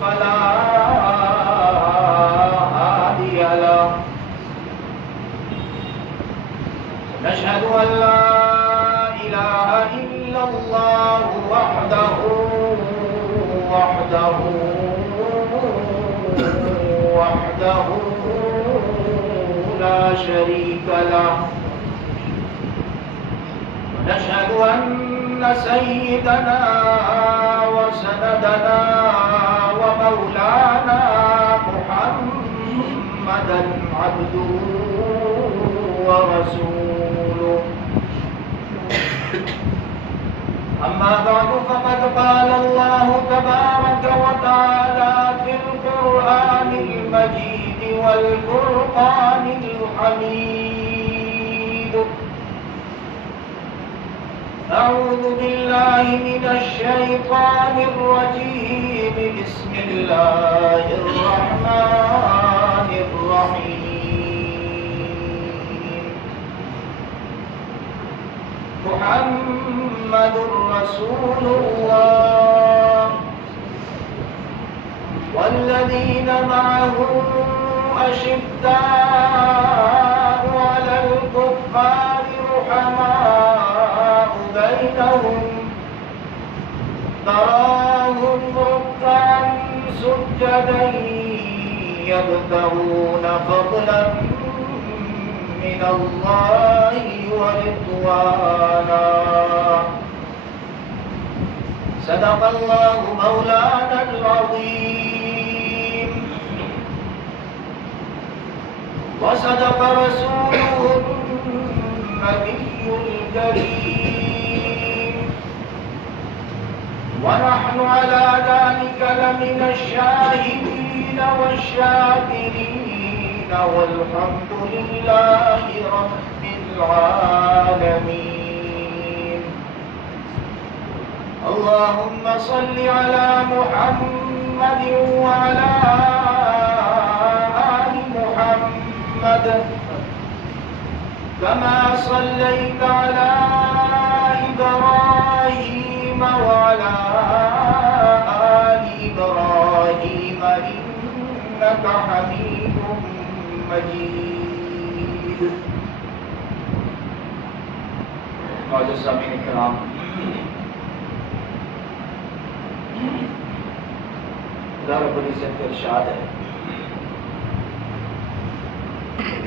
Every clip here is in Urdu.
فلا هادي له نشهد أن لا إله إلا الله وحده لا شريك له ونشهد أن سيدنا وسندنا ومولانا محمدا عبده ورسوله أما بعد فقد قال الله تبارك وتعالى في القرآن المجيد والفرقان الحميد أعوذ بالله من الشيطان الرجيم بسم الله الرحمن الرحيم محمد رسول الله والذين معه أشداء على الكفار رحماء بينهم تراهم ركعا سجدا يبتغون فضلا من الله ورضوانا صدق الله مولانا العظيم وصدق رسوله النبي الكريم ونحن على ذلك لمن الشاهدين والشاكرين والحمد لله رب العالمين اللهم صل على محمد وعلى آل محمد كما صليت على إبراهيم وعلى آل إبراهيم إنك حميد مجيد معزز سامعین کرام، خدا رب العزت کا ارشاد ہے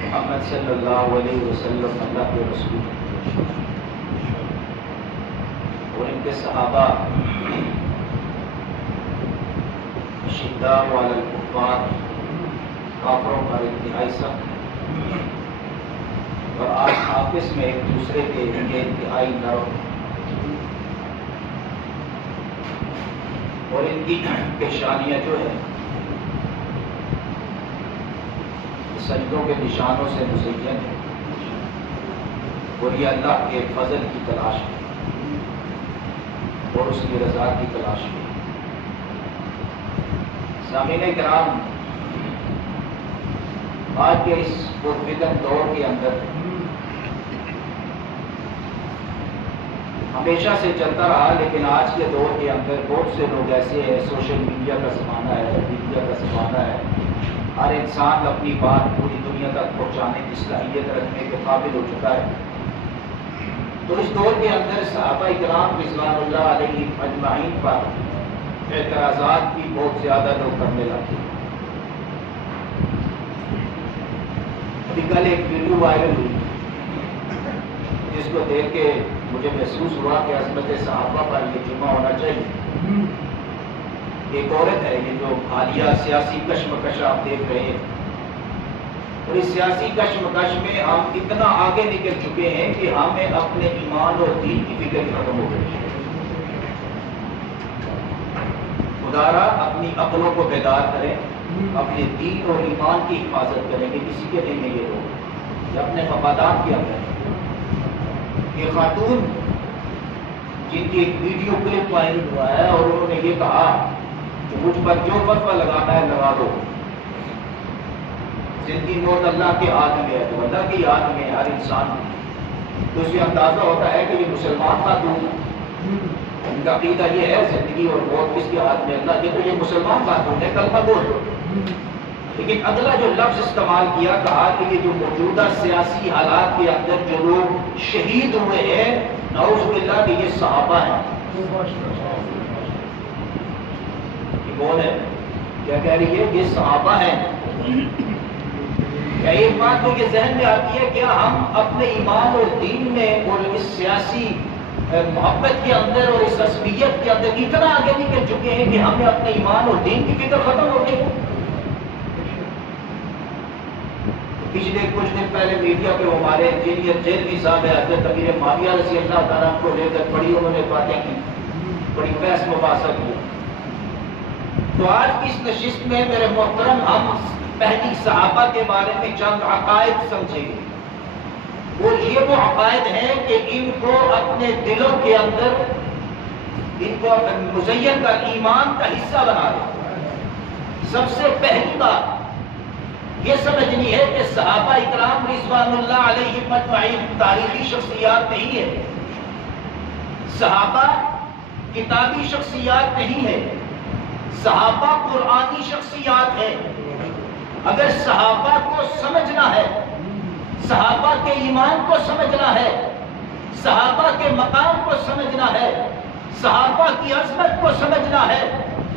محمد صلی اللہ علیہ وسلم اللہ کے رسول اور ان کے صحابہ شداء علی الکفار، کافروں پر انتہائی سخت، اور آج آپس میں ایک دوسرے کے لیے انتہائی نرم، اور ان کی پیشانیاں جو ہے سجدوں کے نشانوں سے مزین ہے، اور یہ اللہ کے فضل کی تلاش میں اور اس کی رضا کی تلاش میں۔ سامعین کرام، آج کے اس پرفتن دور کے اندر ہمیشہ سے چلتا رہا، لیکن آج کے دور کے اندر بہت سے لوگ ایسے ہیں، سوشل میڈیا کا زمانہ ہے، میڈیا کا زمانہ ہے، ہر انسان اپنی بات پوری دنیا تک پہنچانے کی صلاحیت رکھنے کے قابل ہو چکا ہے۔ تو اس دور کے اندر صحابہ کرام رضوان اللہ علیہ اجمعین پر اعتراضات بھی بہت زیادہ لوگ کرنے لگے۔ ابھی کل ایک ویڈیو وائرل ہوئی جس کو دیکھ کے مجھے محسوس ہوا کہ عظمت صحابہ پر یہ جمع ہونا چاہیے۔ ایک عورت ہے، یہ جو حالیہ سیاسی کشمکش آپ دیکھ رہے ہیں، اور اس سیاسی کشمکش میں ہم اتنا آگے نکل چکے ہیں کہ ہمیں اپنے ایمان اور دین کی فکر ختم ہو گئی ہے۔ خدارا اپنی عقلوں کو بیدار کریں، اپنے دین اور ایمان کی حفاظت کریں گے، کسی کے نہیں یہ لوگ یہ اپنے مفادات کے اندر۔ یہ خاتون جن کی ایک ویڈیو کلپ وائرل ہوا ہے اور انہوں نے یہ کہا کہ مجھ پر جو فتویٰ لگانا ہے لگا دو، زندگی موت اللہ کے ہاتھ میں ہے، تو اللہ کے ہاتھ میں ہے ہر انسان میں۔ تو اس سے اندازہ ہوتا ہے کہ یہ مسلمان خاتون ہے، ان کا عقیدہ یہ ہے زندگی اور موت کس کے ہاتھ میں، اللہ دیکھو یہ مسلمان باتوں نے کلمہ گو، لیکن اگلا جو لفظ استعمال کیا، کہا کہ یہ جو موجودہ سیاسی حالات کے اندر جو لوگ شہید ہوئے ہیں نعوذ باللہ کہ یہ صحابہ ہیں۔ یہ کون ہے؟ کیا کہہ رہی ہے؟ یہ صحابہ ہیں۔ کیا ایک بات تو یہ ذہن میں آتی ہے، کیا ہم اپنے ایمان اور دین میں اور اس سیاسی محبت کے اندر اور اس عصبیت کے اندر اتنا آگے نکل چکے ہیں کہ ہمیں اپنے ایمان اور دین کی فکر ختم ہو گئی؟ پچھلے کچھ دن پہلے میڈیا پہ ہمارے انجینئر جیلوی صاحب ہے، حضرت امیر معاویہ رضی اللہ تعالیٰ کو لے کر بڑی انہوں نے باتیں کی، بڑی بحث مباحثہ کی۔ تو آج کی اس نشست میں میرے محترم ہم پہلی صحابہ کے بارے میں چند عقائد سمجھیں گے، اور یہ وہ عقائد ہیں کہ ان کو اپنے دلوں کے اندر ان کو مزین کر ایمان کا حصہ بنا دیں۔ سب سے پہلی بات یہ سمجھنی ہے کہ صحابہ اکرام رضوان اللہ علیہم اجمعین تاریخی شخصیات نہیں ہے، صحابہ کتابی شخصیات نہیں ہے، صحابہ قرآنی شخصیات ہیں۔ اگر صحابہ کو سمجھنا ہے، صحابہ کے ایمان کو سمجھنا ہے، صحابہ کے مقام کو سمجھنا ہے، صحابہ کی عظمت کو سمجھنا ہے،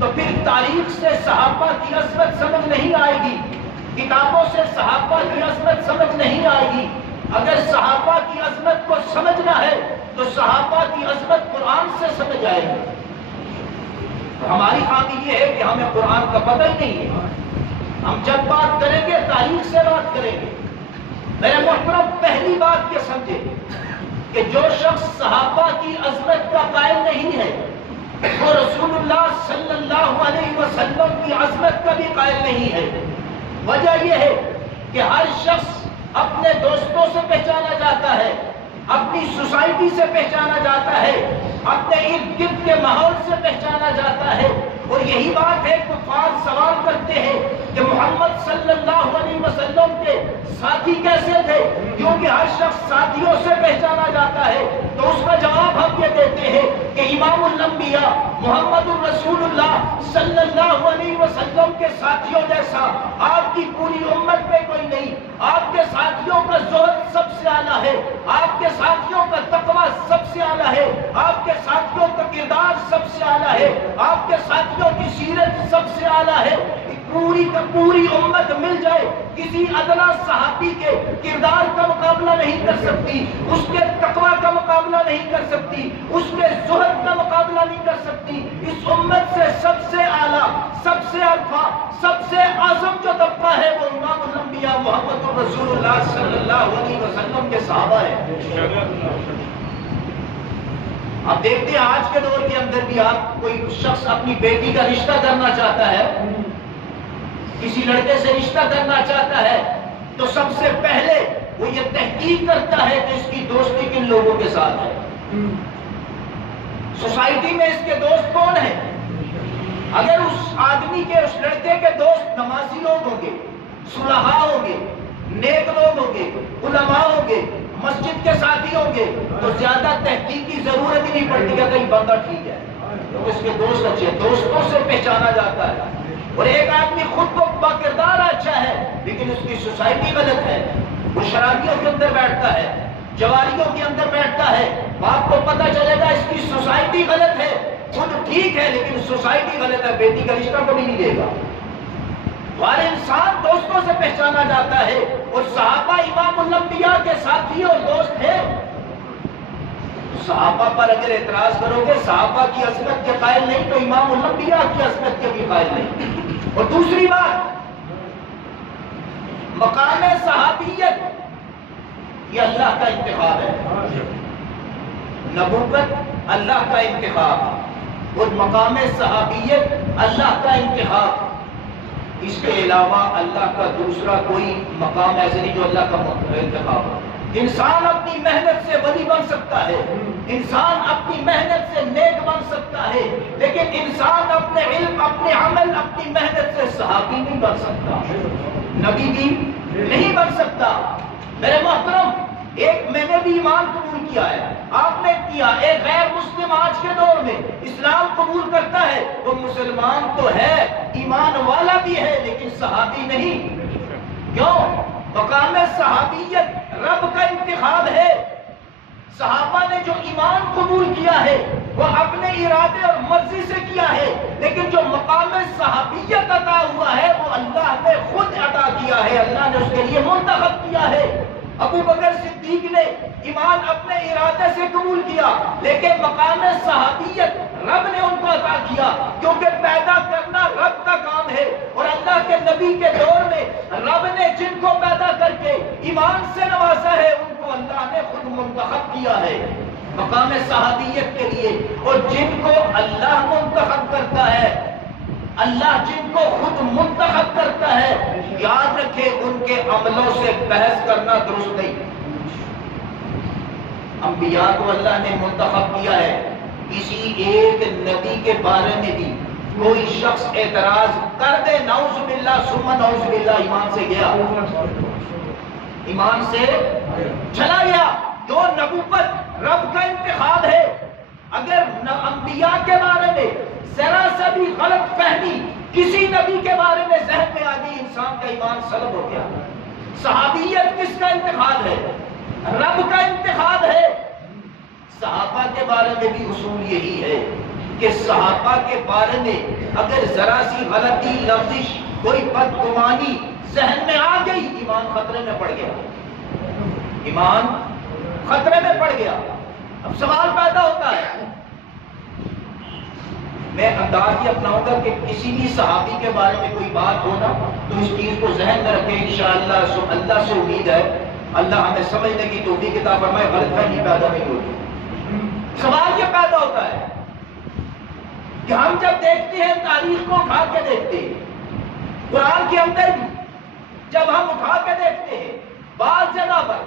تو پھر تاریخ سے صحابہ کی عظمت سمجھ نہیں آئے گی، کتابوں سے صحابہ کی عظمت سمجھ نہیں آئے گی۔ اگر صحابہ کی عظمت کو سمجھنا ہے تو صحابہ کی عظمت قرآن سے سمجھ آئے گی۔ ہماری خامی یہ ہے کہ ہمیں قرآن کا پتہ ہی نہیں ہے، ہم جب بات کریں گے تاریخ سے بات کریں گے۔ میرے محترم پہلی بات یہ سمجھے کہ جو شخص صحابہ کی عظمت کا قائل نہیں ہے وہ رسول اللہ صلی اللہ علیہ وسلم کی عظمت کا بھی قائل نہیں ہے۔ وجہ یہ ہے کہ ہر شخص اپنے دوستوں سے پہچانا جاتا ہے، اپنی سوسائٹی سے پہچانا جاتا ہے، اپنے ارد گرد کے ماحول سے پہچانا جاتا ہے، اور یہی بات ہے کفار سوال کرتے ہیں کہ محمد صلی اللہ علیہ وسلم کے ساتھی کیسے تھے، کیونکہ ہر شخص ساتھیوں سے پہچانا جاتا ہے۔ تو اس کا جواب ہم یہ دیتے ہیں کہ امام الانبیاء محمد الرسول اللہ صلی اللہ علیہ وسلم کے ساتھیوں جیسا آپ کی پوری امت میں کوئی نہیں۔ آپ کے ساتھیوں کا زہد سب سے اعلیٰ ہے، آپ کے ساتھیوں کا تقویٰ سب سے اعلیٰ ہے، آپ کے ساتھیوں کا کردار سب سے اعلیٰ ہے، آپ کے ساتھیوں کی سیرت سب سے اعلیٰ ہے۔ پوری کا پوری امت مل جائے کسی ادنا صحابی کے کردار کا مقابلہ نہیں کر سکتی، اس کے تقویٰ کا مقابلہ نہیں کر سکتی، اس کے زہد کا مقابلہ نہیں کر سکتی۔ اس امت سے سب سے اعلیٰ، سب سے ارفع، سب سے اعظم جو طبقہ ہے وہ امام الانبیاء محمد رسول اللہ صلی اللہ علیہ وسلم کے صحابہ ہیں۔ اب دیکھتے ہیں آج کے دور کے اندر بھی آپ کوئی شخص اپنی بیٹی کا رشتہ کرنا چاہتا ہے، کسی لڑکے سے رشتہ کرنا چاہتا ہے، تو سب سے پہلے وہ یہ تحقیق کرتا ہے کہ اس کی دوستی کن لوگوں کے ساتھ ہے، سوسائٹی میں اس کے دوست کون ہیں۔ اگر اس آدمی کے، اس لڑکے کے دوست نمازی لوگ ہوں گے، صلحاء ہوں گے، نیک لوگ ہوں گے، علماء ہوں گے، مسجد کے ساتھی ہوں گے، تو زیادہ تحقیق کی ضرورت ہی نہیں پڑتی کہ کہیں بندہ ٹھیک ہے، تو اس کے دوست اچھے ہیں، دوستوں سے پہچانا جاتا ہے۔ اور ایک آدمی خود کو باکردار اچھا ہے لیکن اس کی سوسائٹی غلط ہے، وہ شرابیوں کے اندر بیٹھتا ہے، جواریوں کے اندر بیٹھتا ہے، آپ کو پتہ چلے گا اس کی سوسائٹی غلط ہے، خود ٹھیک ہے لیکن سوسائٹی غلط ہے، بیٹی کا رشتہ کبھی نہیں دے گا۔ ہر انسان دوستوں سے پہچانا جاتا ہے، اور صحابہ امام الانبیاء کے ساتھی اور دوست ہیں۔ صحابہ پر اگر اعتراض کرو گے صحابہ کی عظمت کے قائل نہیں تو امام الانبیاء کی عظمت کے بھی قائل نہیں۔ اور دوسری بات، مقام صحابیت یہ اللہ کا انتخاب ہے، نبوت اللہ کا انتخاب اور مقام صحابیت اللہ کا انتخاب۔ اس کے علاوہ اللہ کا دوسرا کوئی مقام ایسے نہیں جو اللہ کا انتخاب ہو۔ انسان اپنی محنت سے ولی بن سکتا ہے، انسان اپنی محنت سے نیک بن سکتا ہے، لیکن انسان اپنے علم، اپنے عمل، اپنی محنت سے صحابی نہیں بن سکتا، نبی بھی نہیں بن سکتا۔ میرے محترم، ایک میں نے بھی ایمان قبول کیا ہے، آپ نے کیا، ایک غیر مسلم آج کے دور میں اسلام قبول کرتا ہے، وہ مسلمان تو ہے، ایمان والا بھی ہے، لیکن صحابی نہیں۔ کیوں؟ مقام صحابیت رب کا انتخاب ہے۔ صحابہ نے جو ایمان قبول کیا ہے وہ اپنے ارادے اور مرضی سے کیا ہے، لیکن جو مقام صحابیت عطا ہوا ہے وہ اللہ نے خود عطا کیا ہے، اللہ نے اس کے لیے منتخب کیا ہے۔ ابو بکر صدیق نے ایمان اپنے ارادے سے قبول کیا، لیکن مقام صحابیت رب نے ان کو عطا کیا، کیونکہ پیدا کرنا رب کا کام ہے، اور اللہ کے نبی کے دور میں رب نے جن کو پیدا کر کے ایمان سے نوازا ہے ان کو اللہ نے خود منتخب کیا ہے مقام صحابیت کے لیے۔ اور جن کو اللہ منتخب کرتا ہے، اللہ جن کو خود منتخب کرتا ہے، یاد رکھے ان کے عملوں سے بحث کرنا درست نہیں۔ انبیاء کو اللہ نے منتخب کیا ہے، کسی ایک نبی کے بارے میں بھی کوئی شخص اعتراض کر دے، نعوذ باللہ ثم نعوذ باللہ، ایمان سے گیا، ایمان سے چلا گیا۔ جو نبوت رب کا انتخاب ہے، اگر انبیاء کے بارے میں ذرا سا بھی غلط فہمی کسی نبی کے بارے میں ذہن میں آ گئی، انسان کا ایمان سلب ہو گیا۔ صحابیت کس کا انتخاب ہے؟ رب کا انتخاب ہے۔ صحابہ کے بارے میں بھی اصول یہی ہے کہ صحابہ کے بارے میں اگر ذرا سی غلطی، لفظش، کوئی بدگمانی ذہن میں آ گئی، ایمان خطرے میں پڑ گیا، ایمان خطرے میں پڑ گیا۔ اب سوال پیدا ہوتا ہے، میں انداز یہ اپناؤں گا کہ کسی بھی صحابی کے بارے میں کوئی بات ہونا تو اس چیز کو ذہن میں رکھیں، انشاءاللہ اللہ سے امید ہے اللہ ہمیں سمجھنے کی توفیق عطا فرمائے، غلط فہمی پیدا نہیں ہوتی۔ سوال یہ پیدا ہوتا ہے کہ ہم جب دیکھتے ہیں، تاریخ کو اٹھا کے دیکھتے ہیں، قرآن کے اندر بھی جب ہم اٹھا کے دیکھتے ہیں، بعض جگہ پر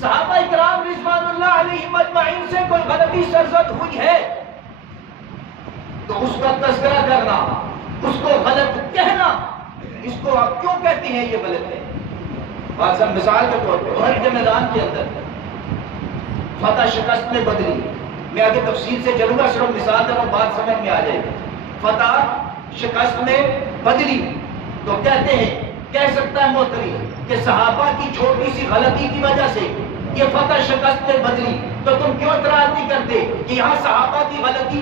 صحابہ اکرام رضوان اللہ علیہم اجمعین سے کوئی غلطی سرزد ہوئی ہے تو اس کا تذکرہ کرنا، اس کو غلط کہنا، اس کو آپ کیوں کہتے ہیں یہ غلط ہے۔ بات سب مثال کے طور پہ احد کے میدان کے اندر فتح شکست میں بدلی، میں آگے تفصیل سے چلوں گا، صرف مثال دے رہا ہوں، بات سمجھ میں آ جائے گی۔ فتح شکست میں بدلی تو کہتے ہیں، کہہ سکتا ہے محترم کہ صحابہ کی چھوٹی سی غلطی کی وجہ سے یہ فتح شکست میں بدلی، تو تم کیوں اعتراض نہیں کرتے کہ یہاں صحابہ کی غلطی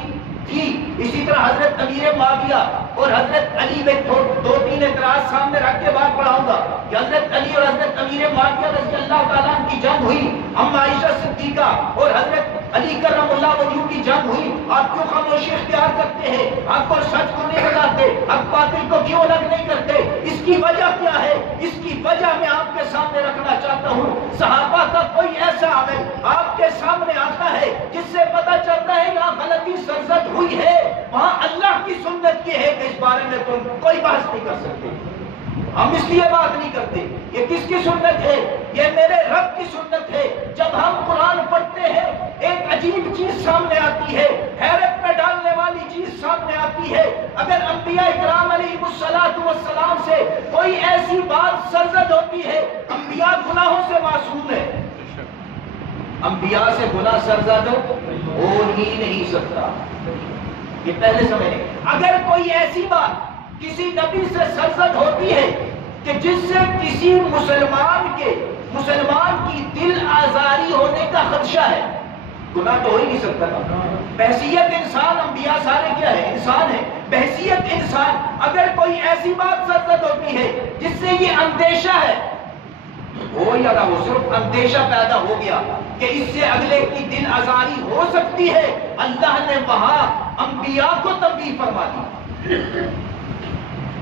تھی؟ اسی طرح حضرت امیر معاویہ اور حضرت علی میں دو تین اعتراض سامنے رکھ کے بات پڑھاؤں گا کہ حضرت علی اور حضرت امیر معاویہ رضی اللہ تعالیٰ کی جنگ ہوئی، اما عائشہ صدیقہ اور حضرت علی کرم اللہ وجہہ کی جنگ ہوئی، آپ کیوں خاموشی اختیار کرتے ہیں؟ آپ کو سچ کو نہیں بتاتے، آپ باطل کو کیوں الگ نہیں کرتے؟ اس کی وجہ کیا ہے؟ اس کی وجہ میں آپ کے سامنے رکھنا چاہتا ہوں۔ صحابہ کا کوئی ایسا عمل آپ کے سامنے آتا ہے جس سے پتہ چلتا ہے یہاں غلطی سرزد ہوئی ہے، وہاں اللہ کی سنت یہ ہے کہ اس بارے میں تم کوئی بحث نہیں کر سکتے۔ ہم اس لیے بات نہیں کرتے، یہ کس کی سنت ہے؟ یہ میرے رب کی سنت ہے۔ جب ہم قرآن پڑھتے ہیں ایک عجیب چیز سامنے آتی ہے، حیرت میں ڈالنے والی چیز سامنے آتی ہے۔ اگر انبیاء اکرام علیہم السلام سے کوئی ایسی بات سرزد ہوتی ہے، انبیاء گناہوں سے معصوم ہے، انبیاء سے گناہ سرزد ہو ہی نہیں سکتا، یہ پہلے سمجھیں۔ اگر کوئی ایسی بات کسی نبی سے سرزد ہوتی ہے کہ جس سے کسی مسلمان کی دل آزاری ہونے کا خدشہ ہے، گناہ تو ہو ہی نہیں سکتا۔ بحیثیت انسان، انبیاء سارے کیا ہے؟ انسان ہے، بحیثیت انسان اگر کوئی ایسی بات سرزد ہوتی ہے جس سے یہ اندیشہ ہے، ہو یا نہ ہو، صرف اندیشہ پیدا ہو گیا کہ اس سے اگلے کی دل آزاری ہو سکتی ہے، اللہ نے وہاں انبیاء کو تنبیہ فرما دی،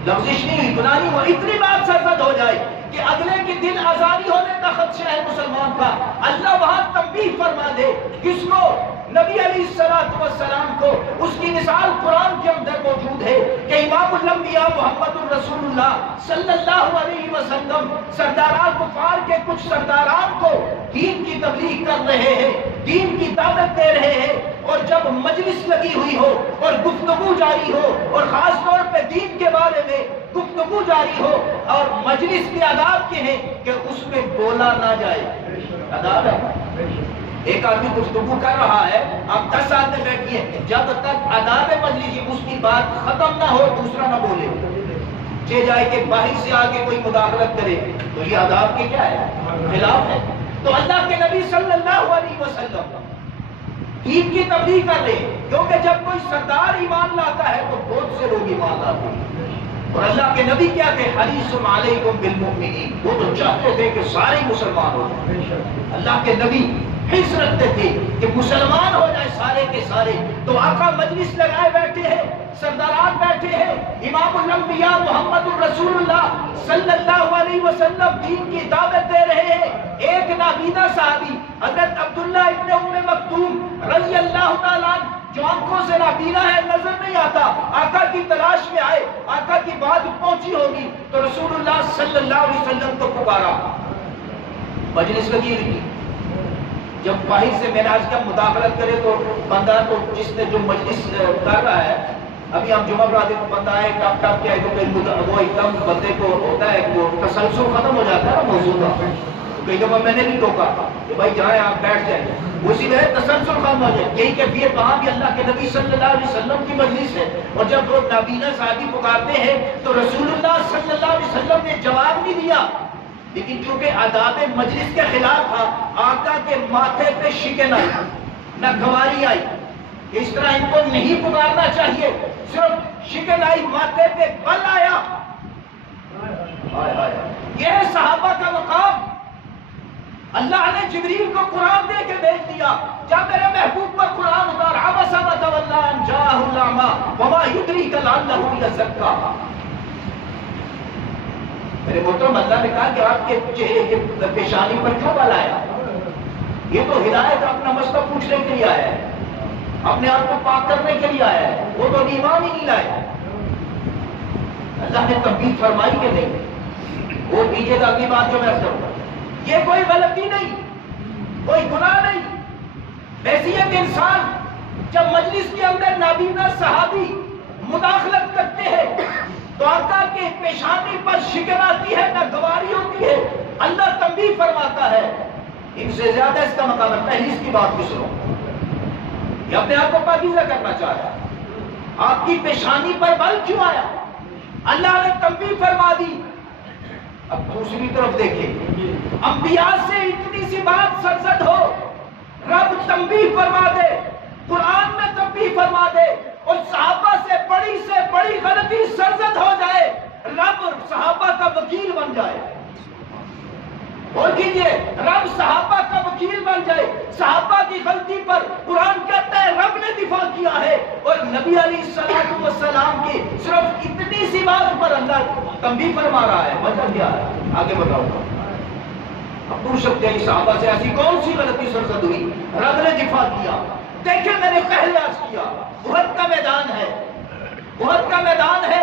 لفظش نہیں ہوئی، گناہ نہیں ہوا، اتنی بات سرزد ہو جائے کہ اگلے کی دل آزاری ہونے کا خدشہ ہے مسلمان کا، اللہ وہاں تنبیہ فرما دے۔ کس کو؟ نبی علیہ السلام کو۔ اس کی مثال قرآن کے اندر موجود ہے کہ امام الانبیاء محمد الرسول اللہ صلی اللہ علیہ وسلم سرداران کفار کے کچھ سرداران کو دین کی تبلیغ کر رہے ہیں، دین کی دعوت دے رہے ہیں، اور جب مجلس لگی ہوئی ہو اور گفتگو جاری ہو اور خاص طور پہ دین کے بارے میں گفتگو جاری ہو، اور مجلس کے آداب یہ ہیں کہ اس میں بولا نہ جائے. آداب ہے. ایک آدمی گفتگو کر رہا ہے، آپ 10 ساتھ میں بیٹھیے، جب تک آداب مجلس اس کی بات ختم نہ ہو دوسرا نہ بولے. چہ جائے کہ باہر سے آگے کوئی مداخلت کرے تو یہ آداب کے کیا ہے؟ خلاف ہے. تو اللہ کے نبی صلی اللہ علیہ وسلم دین کی تبلیغ کر رہے ہیں، کیونکہ جب کوئی سردار ایمان لاتا ہے تو بہت سے لوگ ایمان لاتے ہیں. اور اللہ کے نبی کیا تھے؟ حریص علیکم بالمؤمنین، وہ تو چاہتے تھے کہ سارے مسلمان ہو جائیں. اللہ کے نبی حرص رکھتے تھے کہ مسلمان ہو جائے سارے کے سارے. تو آقا مجلس لگائے بیٹھے ہیں، سرداران بیٹھے ہیں، امام الانبیاء محمد الرسول اللہ صلی اللہ علیہ وسلم دین کی دعوت دے رہے ہیں. ایک نابینا صحابی حضرت عبداللہ ابن ام مکتوم رضی اللہ تعالیٰ جو آنکھوں سے نابینا ہے، نظر نہیں آتا، آقا کی تلاش میں آئے. آقا کی بات پہنچی ہوگی تو رسول اللہ صلی اللہ علیہ وسلم کو پکارا. مجلس لگی ہوئی. جب باہر سے معراج کا مداخلت کرے تو بندہ تو جس نے جو مجلس کر رہا ہے، ابھی ہم جمعہ پڑھاتے کو بندہ آئے ٹپ ٹپ کیا ہے تو وہ ایک دم بندے کو ہوتا ہے وہ تسلسل ختم ہو جاتا ہے موضوع کا. کئی دفعہ میں نے نہیں ٹوکا کہ بھائی جائیں آپ بیٹھ جائیں، اسی میں تسلسل ختم ہو جائے. یہی کیفیت وہاں بھی اللہ کے نبی صلی اللہ علیہ وسلم کی مجلس ہے، اور جب وہ نابینا صحابی پکارتے ہیں تو رسول اللہ صلی اللہ علیہ وسلم نے جواب نہیں دیا. لیکن چونکہ آداب مجلس کے خلاف تھا، آقا کے ماتھے پہ شکن آئی، نہ گواری آئی. اس طرح ان کو نہیں پکارنا چاہیے. صرف شکن آئی، ماتھے پہ بل آیا. یہ صحابہ کا مقام. اللہ نے جبریل کو قرآن دے کے بھیج دیا، جب میرے محبوب پر قرآن اتار. عبس وتولی ان جاءہ الاعمی وما یدریک لعلہ یزکیٰ. میرے محترم، اللہ نے کہا کہ آپ کے چہرے کے پیشانی پر کیوں بل آیا؟ یہ تو ہدایت اپنا مسئلہ پوچھنے کے لیے آیا ہے، اپنے آپ کو پاک کرنے کے لیے آیا ہے. وہ تو ایمان ہی نہیں لائے. اللہ نے تنبیہ فرمائی کہ نہیں. وہ دیجیے گا اگلی بات جو میں کروں گا. یہ کوئی غلطی نہیں، کوئی گناہ نہیں. حیثیت انسان جب مجلس کے اندر نابینا صحابی مداخلت کرتے ہیں تو آقا کے پیشانی پر شکن آتی ہے، نہ گواری ہوتی ہے. اللہ تنبیہ فرماتا ہے ان سے زیادہ اس کا مقام ہے. پہلی اس کی بات کو سنو. یہ اپنے آپ کو پاکیزہ کرنا چاہ رہا ہے. آپ کی پیشانی پر بل کیوں آیا؟ اللہ نے تنبیہ فرما دی. اب دوسری طرف دیکھیں، انبیاء سے اتنی سی بات سرزد ہو، رب تنبیہ فرما دے، قرآن میں تنبیہ فرما دے، اور صحابہ سے بڑی غلطی سرزد ہو جائے، رب صحابہ کا وکیل بن جائے. اور کیجئے، رب صحابہ کا وکیل بن جائے. صحابہ کی غلطی پر قرآن کہتا ہے رب نے دفاع کیا ہے، اور نبی علیہ السلام والسلام کی صرف اتنی سی بات پر اللہ تنبیہ فرما رہا ہے. وجہ کیا ہے؟ آگے بتاؤں گا. اب پوچھ سکتے ہیں صحابہ سے ایسی کون سی غلطی سرزد ہوئی؟ رب نے دفاع کیا. دیکھیں میں نے پہلے عرض کیا، احد کا میدان ہے، احد کا میدان ہے.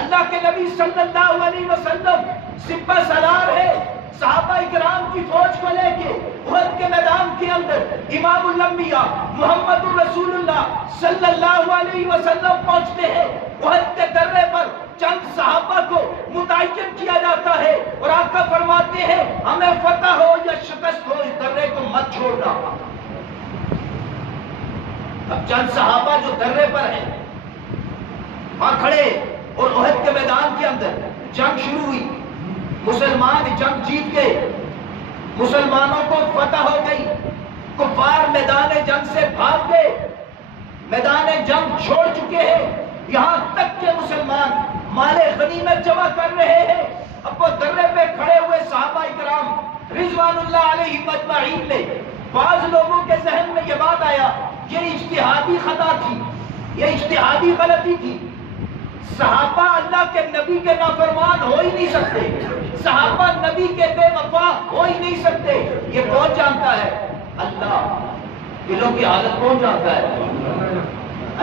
اللہ کے نبی صلی اللہ علیہ وسلم سپہ سالار ہے، صحابہ اکرام کی فوج کو لے کے احد کے میدان کے اندر امام الانبیاء محمد الرسول اللہ صلی اللہ علیہ وسلم پہنچتے ہیں. احد کے درے پر چند صحابہ کو متعین کیا جاتا ہے، اور آقا فرماتے ہیں ہمیں فتح ہو یا شکست ہو اس درے کو مت چھوڑنا. اب چند صحابہ جو درے پر ہیں وہاں کھڑے، اور احد کے میدان کے اندر جنگ شروع ہوئی. مسلمان جنگ جیت گئے، مسلمانوں کو فتح ہو گئی. کفار میدان جنگ سے بھاگ گئے، میدان جنگ چھوڑ چکے ہیں. یہاں تک کہ مسلمان مال غنیمت جمع کر رہے ہیں. اب وہ درے پہ کھڑے ہوئے صحابہ اکرام رضوان اللہ علیہم اجمعین نے، بعض لوگوں کے ذہن میں یہ بات آیا یہ اجتہادی خطا تھی، یہ اجتہادی غلطی تھی. صحابہ اللہ کے نبی کے نافرمان ہو ہی نہیں سکتے، صحابہ نبی کے بے وفا ہو ہی نہیں سکتے. یہ کون جانتا ہے؟ اللہ. دلوں کی حالت کون جانتا ہے؟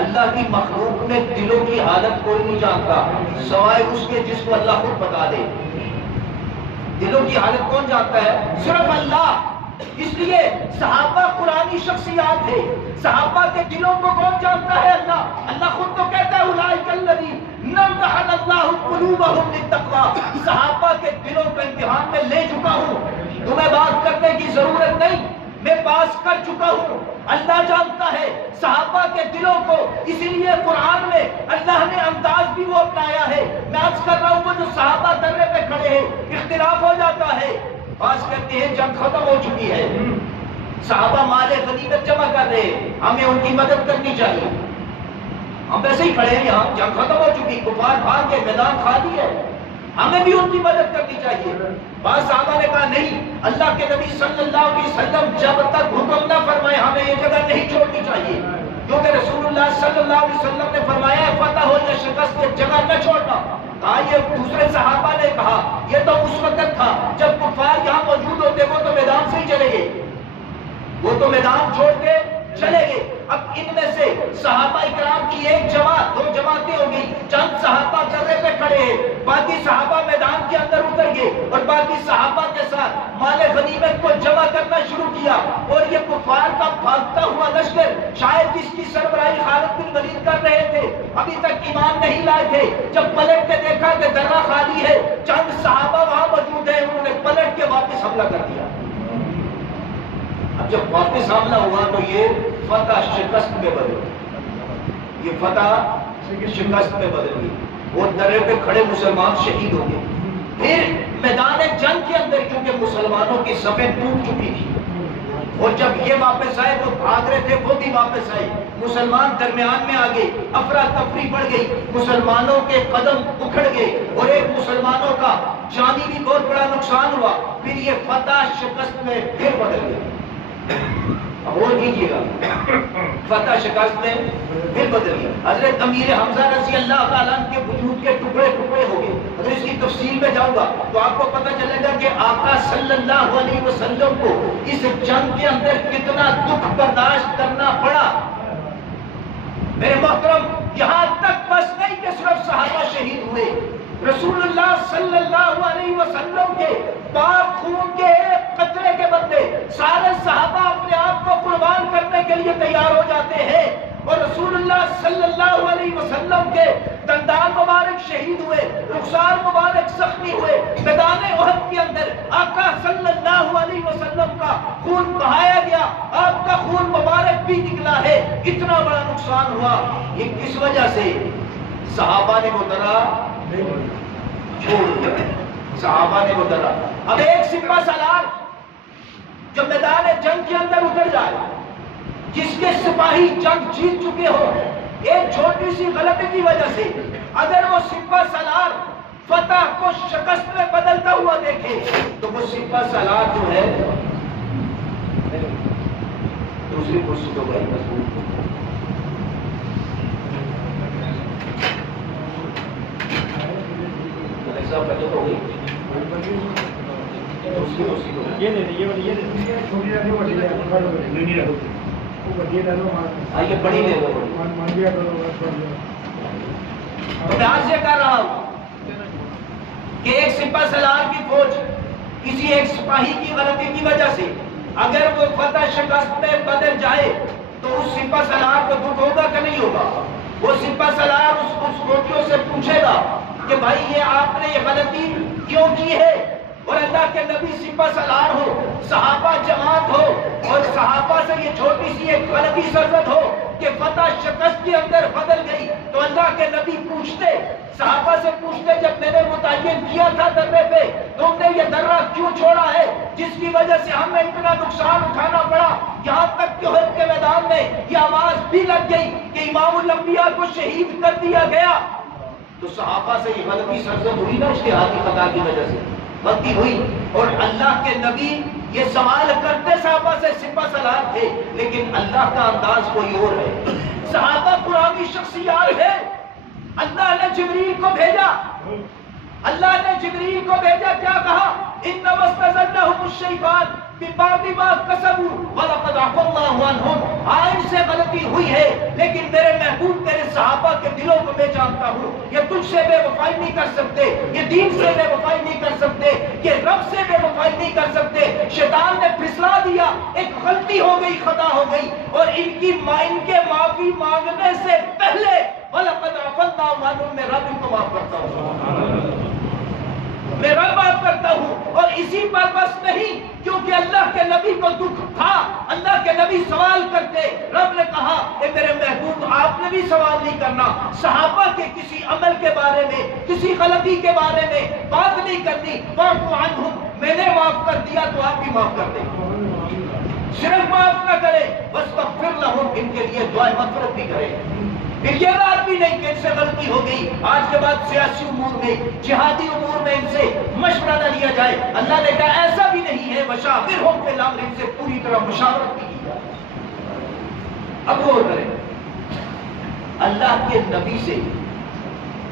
اللہ کی مخلوق میں دلوں کی حالت کوئی نہیں جانتا سوائے اس کے جس کو اللہ خود بتا دے. دلوں کی حالت کون جانتا ہے؟ صرف اللہ. اس لیے صحابہ قرآنی شخصیات ہے، صحابہ کے دلوں کو کون جانتا ہے؟ اللہ. اللہ خود تو کہتا ہے اولئک الذین امتحن اللہ القلوب قلوبہم للتقوی، صحابہ کے دلوں کو امتحان میں لے چکا ہوں، تمہیں بات کرنے کی ضرورت نہیں، میں پاس کر چکا ہوں۔ اللہ جانتا ہے صحابہ کے دلوں کو، اسی لیے قرآن میں اللہ نے انداز بھی وہ اپنایا ہے۔ میں عرض کر رہا ہوں وہ جو صحابہ درے پہ کھڑے ہیں، اختلاف ہو جاتا ہے، بعض کہتے ہیں جنگ ختم ہو چکی ہے، صحابہ مال غنیمت جمع کر رہے ہیں، ہمیں ان کی مدد کرنی چاہیے۔ ہم ویسے ہی کھڑے ہیں یہاں، جنگ ختم ہو چکی، کفار بھاگ گئے، میدان خالی ہے، ہمیں بھی ان کی مدد کرنی چاہیے۔ بعض صحابہ نے کہا نہیں، اللہ کے نبی صلی اللہ علیہ وسلم جب تک حکم نہ فرمائے ہمیں یہ جگہ نہیں چھوڑنی چاہیے، کیونکہ رسول اللہ صلی اللہ علیہ وسلم نے فرمایا ہے فتح ہو یا شکست یہ جگہ نہ چھوڑنا۔ کہا یہ دوسرے صحابہ نے کہا یہ تو اس وقت تھا جب کفار یہاں موجود ہوتے، وہ تو میدان سے ہی چلے گئے، وہ تو میدان چھوڑ کے چلے گئے۔ اب ان میں سے صحابہ اکرام کی ایک جماعت، دو جماعتیں ہو گئی، چند صحابہ درے پہ کھڑے ہیں، باقی صحابہ میدان کے اندر اتر گئے اور باقی صحابہ کے ساتھ مال غنیمت کو جمع کرنا شروع کیا۔ اور یہ کفار کا بھاگتا ہوا لشکر، شاید جس کی سربراہی خالد بن ولید کر رہے تھے، ابھی تک ایمان نہیں لائے تھے، جب پلٹ کے دیکھا کہ درہ خالی ہے، چند صحابہ وہاں موجود ہیں، انہوں نے پلٹ کے واپس حملہ کر دیا۔ اب جب واپس حملہ ہوا تو یہ فتح شکست میں بدل گئی، یہ فتح شکست میں بدل گئی، وہ درے پہ کھڑے مسلمان شہید ہو گئے۔ پھر میدان جنگ کے اندر کیونکہ مسلمانوں کی صفیں ٹوٹ چکی تھی، اور جب یہ واپس آئے تو بھاگ رہے تھے، وہ بھی واپس آئے، مسلمان درمیان میں آ گئے، افراتفری بڑھ گئی، مسلمانوں کے قدم اکھڑ گئے اور ایک مسلمانوں کا جانی بھی بہت بڑا نقصان ہوا۔ پھر یہ فتح شکست میں پھر بدل گیا۔ اب اور کیجیے گا، فتح شکست میں پھر بدل گیا۔ حضرت امیر حمزہ رضی اللہ تعالیٰ عنہ کے وجود کے ٹکڑے ٹکڑے ہو گئے۔ اگر اس کی تفصیل میں جاؤں گا تو آپ کو پتہ چلے گا کہ آقا صلی اللہ علیہ وسلم کو اس جنگ کے اندر کتنا دکھ برداشت کرنا پڑا۔ میرے محترم، یہاں تک بس نہیں کہ صرف صحابہ شہید ہوئے، رسول اللہ صلی اللہ علیہ وسلم کے پاک خون کے ایک قطرے کے بدلے سارے صحابہ اپنے آپ کو قربان کرنے کے لیے تیار ہو جاتے ہیں، اور رسول اللہ صلی اللہ علیہ وسلم کے دندان مبارک شہید ہوئے، رخسار مبارک زخمی ہوئے، میدان احد کے اندر آقا صلی اللہ علیہ وسلم کا خون بہایا گیا، آپ کا خون مبارک بھی نکلا ہے، اتنا بڑا نقصان ہوا۔ یہ کس وجہ سے؟ صحابہ نے وہ درہ چھوڑ دیا، صحابہ نے وہ درہ۔ اب ایک سپہ سالار جو میدان جنگ کے اندر اتر جائے، جس کے سپاہی جنگ جیت چکے ہو، ایک چھوٹی سی غلطی کی وجہ سے اگر وہ سپہ سالار فتح کو شکست میں بدلتا ہوا دیکھے تو وہ سپہ سالار جو ہے دوسری کرسی تو گئی مضبوط۔ پہلے تو ہوئی یہ بڑی لے لو۔ میں آج یہ کہہ رہا ہوں کہ ایک سپہ سالار کی فوج کسی ایک سپاہی کی غلطی کی وجہ سے اگر وہ فتح شکست میں بدل جائے تو اس سپہ سالار کو دکھ ہوگا کہ نہیں ہوگا؟ وہ سپہ سالار اس فوجیوں سے پوچھے گا کہ بھائی یہ آپ نے یہ غلطی کیوں کی ہے؟ اور اللہ کے نبی سپہ سالار ہو، صحابہ جماعت ہو، اور صحابہ سے یہ چھوٹی سی ایک غلطی سرزد ہو کہ فتح شکست کے اندر بدل گئی، تو اللہ کے نبی پوچھتے، صحابہ سے پوچھتے جب میں نے متعین کیا تھا درے پہ تم نے یہ درہ کیوں چھوڑا ہے جس کی وجہ سے ہمیں اتنا نقصان اٹھانا پڑا؟ یہاں تک کہ احد کے میدان میں یہ آواز بھی لگ گئی کہ امام الانبیاء کو شہید کر دیا گیا۔ تو صحابہ سے یہ غلطی سرزد ہوئی نا، اجتہادی خطا کی وجہ سے غلطی ہوئی، اور اللہ کے نبی یہ سوال کرتے صحابہ سے، سپہ سالار تھے، لیکن اللہ کا انداز کوئی اور ہے۔ صحابہ قرآنی شخصیات ہے، اللہ نے جبریل کو بھیجا، اللہ نے جبریل کو بھیجا، کیا کہا؟ انما استزلهم الشیطان ببعض ما کسبوا ولقد عفا اللہ عنہم۔ ہاں ان سے غلطی ہوئی ہے، لیکن میرے محبوب تیرے صحابہ کے دلوں کو میں جانتا ہوں، یہ تجھ سے بے وفائی نہیں کر سکتے، یہ دین سے بے وفائی نہیں کر سکتے، یہ رب سے بے وفائی نہیں کر سکتے۔ شیطان نے پھسلا دیا، ایک غلطی ہو گئی، خطا ہو گئی، اور ان کے معافی مانگنے سے پہلے وَلَقَدْ عَفَوْنَا عَنْهُمْ، میں رب ان کو معاف کرتا ہوں، میں رب معاف کرتا ہوں۔ اور اسی پر بس نہیں، کیونکہ اللہ کے نبی کو دکھ تھا، اللہ کے نبی سوال کرتے، رب نے کہا اے میرے محبوب آپ نے بھی سوال نہیں کرنا، صحابہ کے کسی عمل کے بارے میں، کسی غلطی کے بارے میں بات نہیں کرنی، وَاعْفُ عَنْهُمْ، میں نے معاف کر دیا تو آپ بھی معاف کر دیں، صرف معاف نہ کرے، وَاسْتَغْفِرْ لَهُمْ، ان کے لیے دعائے مغفرت بھی کرے۔ پھر یہ بات بھی نہیں کہ ان سے غلطی ہو گئی، آج کے بعد سیاسی امور میں، جہادی امور میں ان سے مشورہ نہ لیا جائے، اللہ نے کہا ایسا بھی نہیں ہے، وَشَاوِرْهُمْ فِي الْأَمْرِ، ان سے پوری طرح مشاورت بھی کی جائے۔ اب غور کریں، اللہ کے نبی سے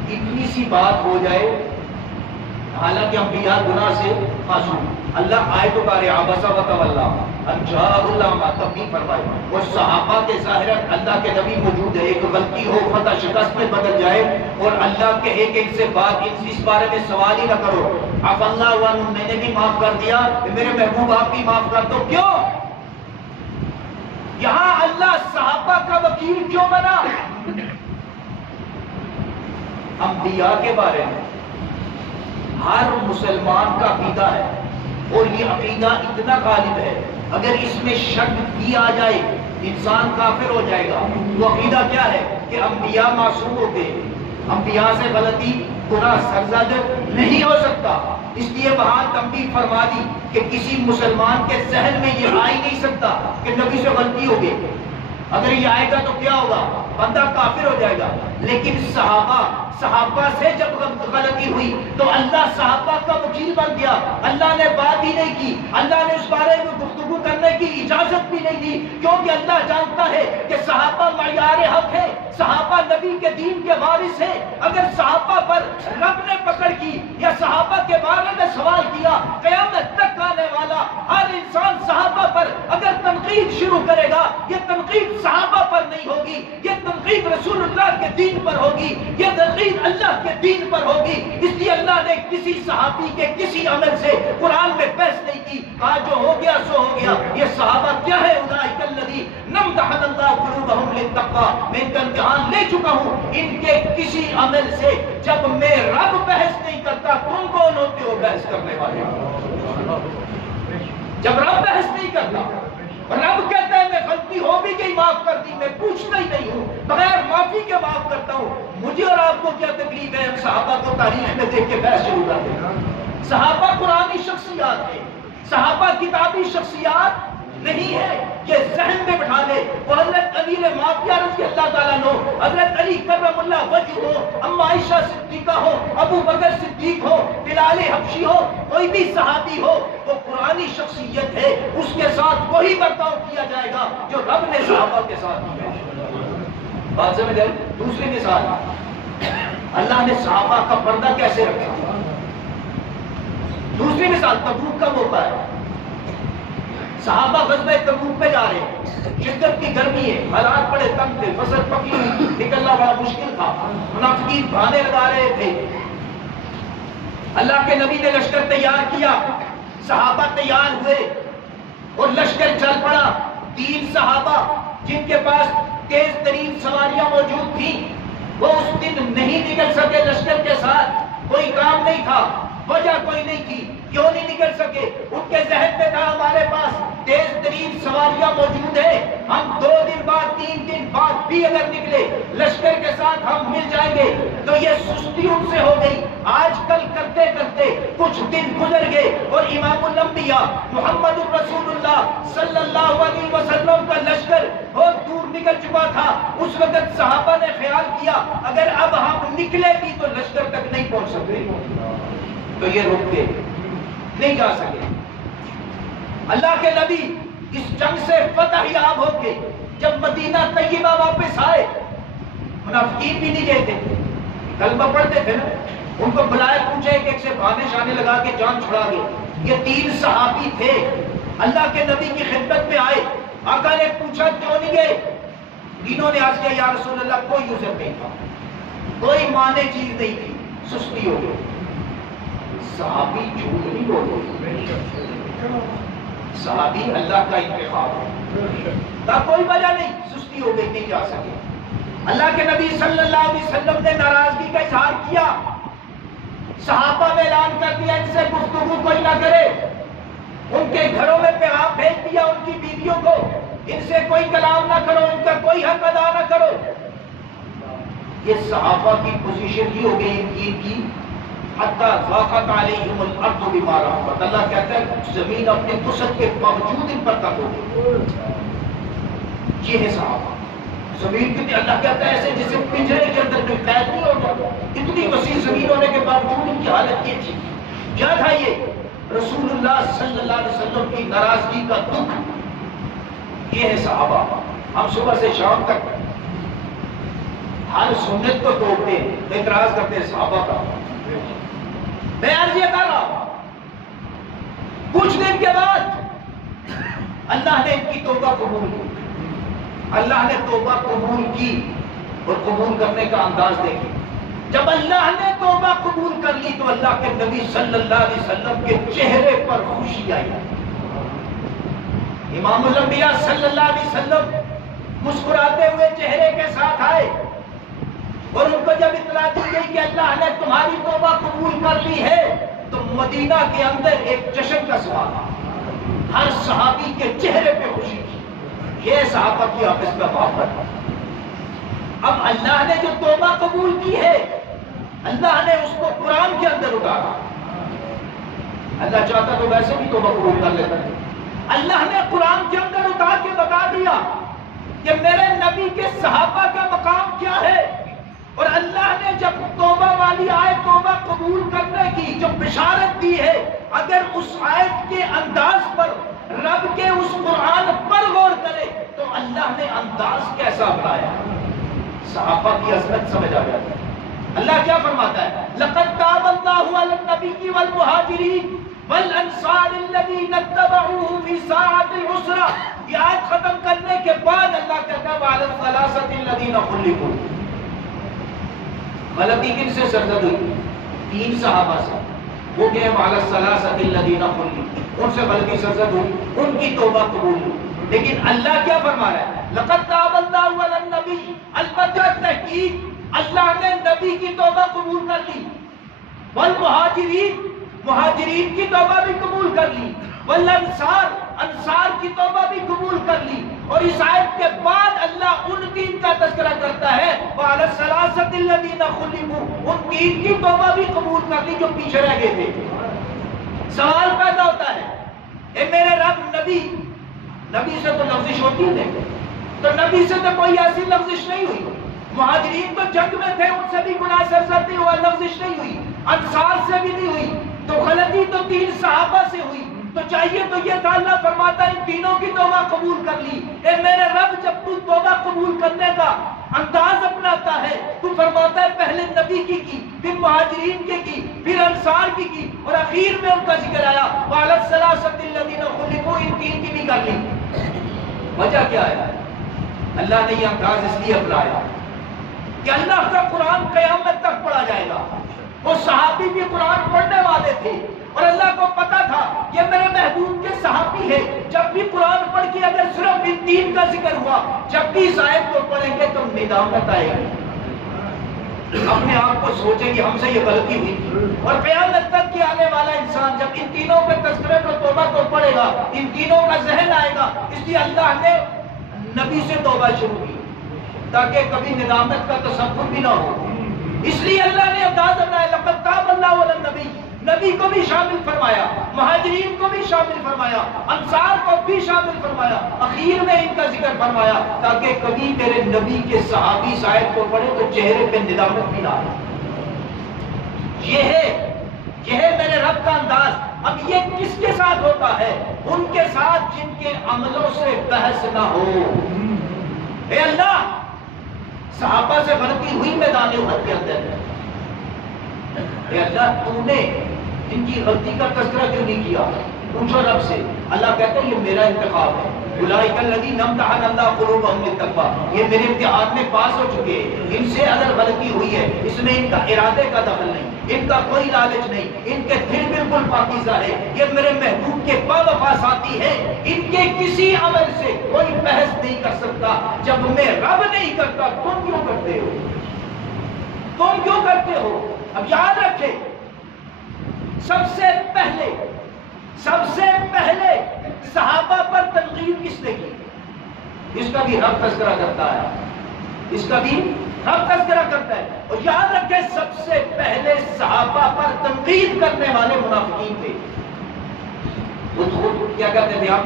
اتنی سی بات ہو جائے، حالانکہ انبیاء گناہ سے معصوم، اللہ آیت اتارے عبس وتولی ان جاءہ الاعمی، تب بھی فرمائے، وہ صحابہ کے ظاہراً اللہ کے نبی موجود ہے، ایک غلطی ہو فتح شکست میں بدل جائے اور اللہ کہے کہ ان سے بات، اس بارے میں سوال ہی نہ کرو، عفا اللہ عنہم، میں نے بھی معاف کر دیا، میرے محبوب آپ بھی معاف کر دو۔ کیوں؟ یہاں اللہ صحابہ کا وکیل کیوں بنا؟ انبیاء کے بارے میں ہر مسلمان کا عقیدہ ہے، اور یہ عقیدہ اتنا غالب ہے، اگر اس میں شک کی آ جائے انسان کافر ہو جائے گا۔ وہ عقیدہ کیا ہے کہ انبیاء معصوم ہوتے ہیں، انبیاء سے غلطی گناہ سرزد نہیں ہو سکتا، اس لیے وہاں تنبیہ فرما دی کہ کسی مسلمان کے ذہن میں یہ آ ہی نہیں سکتا کہ نبی سے غلطی ہوگی، اگر یہ آئے گا تو کیا ہوگا، بندہ کافر ہو جائے گا۔ لیکن صحابہ سے جب غلطی ہوئی تو اللہ صحابہ کا وکیل بن گیا، اللہ نے بات ہی نہیں کی، اللہ نے اس بارے میں گفتگو کرنے کی اجازت بھی نہیں دی، کیونکہ اللہ جانتا ہے کہ صحابہ معیار حق ہے، صحابہ نبی کے دین کے وارث ہیں۔ اگر صحابہ پر رب نے پکڑ کی یا صحابہ کے بارے میں سوال کیا، قیامت تک آنے والا ہر انسان صحابہ پر اگر تنقید شروع کرے گا، یہ تنقید صحابہ پر نہیں ہوگی، یہ تنقید رسول اللہ کے دین پر ہوگی، یہ تنقید اللہ کے دین پر ہوگی۔ اس لیے اللہ نے کسی صحابی کے کسی عمل سے قرآن میں بحث نہیں کی، کہا جو ہو گیا سو ہو گیا۔ یہ صحابہ کیا ہے؟ اولئک الذین امتحن اللہ قلوبہم للتقوی، میں ان کا امتحان لے چکا ہوں، ان کے کسی عمل سے جب میں رب بحث نہیں کرتا، تم کون ہوتے ہو بحث کرنے والے؟ جب رب بحث نہیں کرتا، رب کہتا ہے میں غلطی ہو بھی گئی معاف کر دی، میں پوچھتا ہی نہیں ہوں، بغیر معافی کے معاف کرتا ہوں، مجھے اور آپ کو کیا تکلیف ہے؟ ہم صحابہ کو تاریخ میں دیکھ کے بحث شروع کر دیں۔ صحابہ قرآنی شخصیات ہیں، صحابہ کتابی شخصیات نہیں ہے، یہ ذہن میں بٹھا لے۔ وہ حضرت امیر معاویہ رضی اللہ تعالیٰ عنہ، حضرت علی کرم اللہ وجہ ہو، اما عائشہ صدیقہ ہو، ابو بکر صدیق ہو، بلال حبشی ہو، کوئی بھی صحابی ہو، وہ قرآنی شخصیت ہے، اس کے ساتھ وہی برتاؤ کیا جائے گا جو رب نے صحابہ کے ساتھ کیا۔ بات سمجھ آئی؟ دوسری مثال، اللہ نے صحابہ کا پردہ کیسے رکھا۔ دوسری مثال تبوک کا موقع ہے، صحابہ غزوہ تبوک پہ جا رہے ہیں، شدت کی گرمی ہے، حالات بڑے تنگ تھے، فصل پکی ہوئی، نکلنا بڑا مشکل تھا، منافقین بہانے لگا رہے تھے۔ اللہ کے نبی نے لشکر تیار کیا، صحابہ تیار ہوئے اور لشکر چل پڑا۔ 3 صحابہ جن کے پاس تیز ترین سواریاں موجود تھیں، وہ اس دن نہیں نکل سکے لشکر کے ساتھ، کوئی کام نہیں تھا، وجہ کوئی نہیں تھی، کیوں نہیں نکل سکے؟ ان کے ذہن میں تھا ہمارے پاس تیز ترین سواریاں موجود ہیں، ہم 2 دن بعد 3 دن بعد بھی اگر نکلے لشکر کے ساتھ ہم مل جائیں گے۔ تو یہ سستی ان سے ہو گئی، آج کل کرتے کرتے کچھ دن گزر گئے اور امام الانبیاء محمد الرسول اللہ صلی اللہ علیہ وسلم کا لشکر بہت دور نکل چکا تھا۔ اس وقت صحابہ نے خیال کیا اگر اب ہم نکلے بھی تو لشکر تک نہیں پہنچ سکتے، تو یہ رک گئے، نہیں جا سکے۔ اللہ کے نبی اس جنگ سے فتح یاب ہو کے جب مدینہ طیبہ واپس آئے، منافقین بھی نہیں گئے تھے، کلمہ پڑھتے تھے نا، ان کو بلائے پوچھے ایک سے بہانے شانے لگا کے جان چھڑا گئے۔ یہ 3 صحابی تھے، اللہ کے نبی کی خدمت میں آئے، آقا نے پوچھا کیوں نہیں گئے؟ تینوں نے عرض کیا یا رسول اللہ کوئی عذر نہیں تھا، کوئی مانے چیز نہیں تھی، سستی ہو گئی۔ صحابی جھوٹ نہیں بولتے، صحابی اللہ کا انتخاب ہے، کوئی وجہ نہیں، سستی ہو گئی نہیں جا سکے۔ اللہ کے نبی صلی اللہ علیہ وسلم نے ناراضگی کا اظہار کیا، صحابہ میں اعلان کر دیا ان سے گفتگو کوئی نہ کرے، ان کے گھروں میں پیغام بھیج دیا ان کی بیویوں کو، ان سے کوئی کلام نہ کرو، ان کا کوئی حق ادا نہ کرو۔ یہ صحابہ کی پوزیشن ہی ہو گئی ان کی حتی ضاقت علیہم الارض بما رحبت، اللہ کہتا ہے زمین اپنے وسعت کے باوجود ان پر تنگ ہو گئی۔ یہ ہے صحابہ، زمین کی اللہ کہتا ہے ایسے جسے پنجرے کے اندر کوئی قید نہیں ہوتا، اتنی وسیع زمین ہونے کے باوجود ان کی حالت یہ تھی۔ کیا تھا یہ؟ رسول اللہ صلی اللہ علیہ وسلم کی ناراضگی کا دکھ۔ یہ ہے صحابہ۔ ہم صبح سے شام تک ہر سنت کو توڑتے ہیں، اعتراض کرتے ہیں صحابہ کا۔ میں عرض یہ کر رہا ہوں، کچھ دن کے بعد اللہ نے ان کی توبہ قبول کی، اللہ نے توبہ قبول کی، اور قبول کرنے کا انداز دیکھیں۔ جب اللہ نے توبہ قبول کر لی تو اللہ کے نبی صلی اللہ علیہ وسلم کے چہرے پر خوشی آئی۔ امام الانبیاء صلی اللہ علیہ وسلم مسکراتے ہوئے چہرے کے ساتھ آئے، اور ان کو جب اطلاع دی گئی کہ اللہ نے تمہاری توبہ قبول کر لی ہے تو مدینہ کے اندر ایک جشن کا سمانا، ہر صحابی کے چہرے پہ خوشی تھی۔ یہ صحابہ کی آپس میں محبت۔ اب اللہ نے جو توبہ قبول کی ہے، اللہ نے اس کو قرآن کے اندر اتارا۔ اللہ چاہتا تو ویسے بھی توبہ قبول کر لیتا ہے۔ اللہ نے قرآن کے اندر اتار کے بتا دیا کہ میرے نبی کے صحابہ کا مقام کیا ہے، اور اللہ نے جب توبہ والی آیت توبہ قبول کرنے کی جو بشارت دی ہے، اگر اس آیت کے انداز پر رب کے اس قرآن پر غور کرے تو اللہ نے انداز کیسا بنایا، صحابہ کی عظمت سمجھ آ جاتی ہے۔ اللہ کیا فرماتا ہے؟ لقد تاب اللہ علی النبی والمہاجرین والانصار الذین اتبعوہ فی ساعۃ العسرہ۔ یہ آیت ختم کرنے کے بعد اللہ کہتا ہے وعلی الثلاثۃ الذین خلفوا۔ غلطی کن سے سرزد ہوئی؟ 3 صحابہ سے، وہ کہ وعلی الثلاثۃ الذین خلفوا، ان سے غلطی سرزد ہوئی، ان کی توبہ قبول ہوئی۔ لیکن اللہ کیا فرما رہا ہے؟ لقد تاب اللہ علی النبی، البتہ تحقیق اللہ نے نبی کی توبہ قبول کر لی، والمہاجرین، مہاجرین کی توبہ بھی قبول کر لی، والانصار، انصار کی توبہ بھی قبول کر لی۔ اور اس آیت کے بعد اللہ ان 3 کا تذکرہ کرتا ہے وعلی الثلاثۃ الذین خلفوا، ان 3 کی توبہ بھی قبول کر لی جو پیچھے رہ گئے تھے۔ سوال پیدا ہوتا ہے، اے میرے رب، نبی سے تو لفظش ہوتی ہے، تو نبی سے تو کوئی ایسی لفظش نہیں ہوئی، مہاجرین تو جنگ میں تھے، ان سے بھی گناہ سرزد نہیں ہوا، لفظش نہیں ہوئی، انصار سے بھی نہیں ہوئی، تو غلطی تو 3 صحابہ سے ہوئی، تو چاہیے تو یہ تھا اللہ فرماتا ہے ان تینوں کی توبہ قبول کر لی۔ اے میرے رب، جب تو توبہ قبول کرنے کا انداز اپناتا ہے تو فرماتا ہے پہلے نبی کی، پھر مہاجرین کی، پھر انصار کی، اور اخیر میں ان کا ذکر آیا وعلی الثلاثۃ الذین خلفوا، ان 3 کی بھی کر لی۔ وجہ کیا ہے؟ اللہ نے یہ انداز اس لیے اپنایا کہ اللہ کا قرآن قیامت تک پڑھا جائے گا۔ وہ صحابی بھی قرآن پڑھنے والے تھے، اور اللہ کو پتا تھا یہ میرے محبوب کے صحابی ہے، جب بھی قرآن پڑھ کے اگر صرف ان 3 کا ذکر ہوا، جب بھی اس آیت کو پڑھیں گے تو ندامت آئے گی، اپنے آپ کو سوچیں کہ ہم سے یہ غلطی ہوئی۔ اور قیامت تک کے آنے والا انسان جب ان تینوں کے تذکرے کو توبہ کو پڑھے گا، ان تینوں کا ذہن آئے گا۔ اس لیے اللہ نے نبی سے توبہ شروع کی تاکہ کبھی ندامت کا تصور بھی نہ ہو۔ اس لیے اللہ نے انداز اپنایا لقد تاب اللہ علی النبی، نبی کو بھی شامل فرمایا، مہاجرین کو بھی شامل فرمایا، انصار کو بھی شامل فرمایا، اخیر میں ان کا ذکر فرمایا تاکہ کبھی میرے نبی کے صحابی اس آیت کو پڑھے تو چہرے پہ ندامت بھی نہ آئے۔ یہ ہے میرے رب کا انداز۔ اب یہ کس کے ساتھ ہوتا ہے؟ ان کے ساتھ جن کے عملوں سے بحث نہ ہو۔ اے اللہ، صحابہ سے غلطی ہوئی میدان احد کے اندر، اے اللہ تو نے ان کی غلطی کا تذکرہ کیوں نہیں کیا؟ پوچھو رب سے۔ اللہ کہتا ہے یہ میرا انتخاب ہے، اولئک الذین امتحن اللہ قلوبہم للتقویٰ، یہ میرے امتحان میں پاس ہو چکے ہیں، ان سے اگر غلطی ہوئی ہے اس میں ان کا ارادے کا دخل نہیں، ان کا کوئی لالچ نہیں، ان کے دل بالکل پاکیزہ ہے، یہ میرے محبوب کے باوفا ساتھی ہیں، ان کے کسی عمل سے کوئی بحث نہیں کر سکتا، جب میں رب نہیں کرتا تم کیوں کرتے ہو؟ تم کیوں کرتے ہو؟ اب یاد رکھیں، سب سے پہلے صحابہ پر تنقید کس نے کی؟ اس کا بھی رب تذکرہ کرتا ہے، اس کا بھی رب تذکرہ کرتا ہے۔ اور یاد رکھیں سب سے پہلے صحابہ پر تنقید کرنے والے منافقین تھے۔ خود کیا کہتے تھے؟ ہم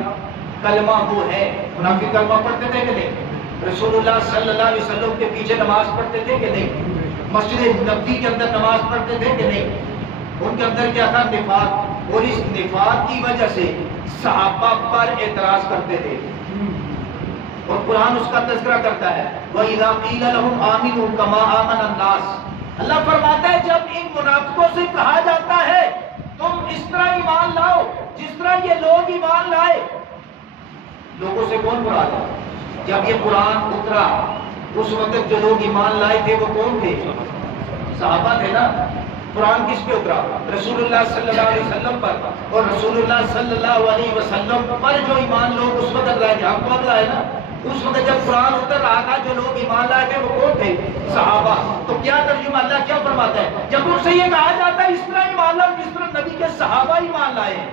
کلمہ وہ ہے، منافق کلمہ پڑھتے تھے کہ نہیں؟ رسول اللہ صلی اللہ علیہ وسلم کے پیچھے نماز پڑھتے تھے کہ نہیں؟ مسجد نبوی کے اندر نماز پڑھتے تھے کہ نہیں؟ ان کے اندر کیا تھا؟ نفاق، اور اس نفاق کی وجہ سے صحابہ پر اعتراض کرتے تھے، اور قرآن اس کا تذکرہ کرتا ہے وَإِذَا قِيلَ لَهُمْ آمِنُوا كَمَا آمَنَ النَّاسِ۔ اللہ فرماتا ہے جب ان منافقوں سے کہا جاتا ہے تم اس طرح ایمان لاؤ جس طرح یہ لوگ ایمان لائے، لوگوں سے کون مراد ہے؟ جب یہ قرآن اترا اس وقت جو لوگ ایمان لائے تھے وہ کون تھے؟ صحابہ تھے نا۔ قرآن کس پہ اترا؟ رسول اللہ صلی اللہ علیہ وسلم پر، اور رسول اللہ صلی اللہ علیہ وسلم پر جو ایمان لوگ اس وقت لائے تھے، ہم کون لائے نا؟ اس وقت جب قرآن اتر رہا تھا جو لوگ ایمان لائے تھے وہ کون تھے؟ صحابہ۔ تو کیا ترجمہ اللہ کیا فرماتا ہے جب ان سے یہ کہا جاتا ہے اس طرح ایمان لاؤ جس طرح نبی کے صحابہ ایمان لائے ہیں،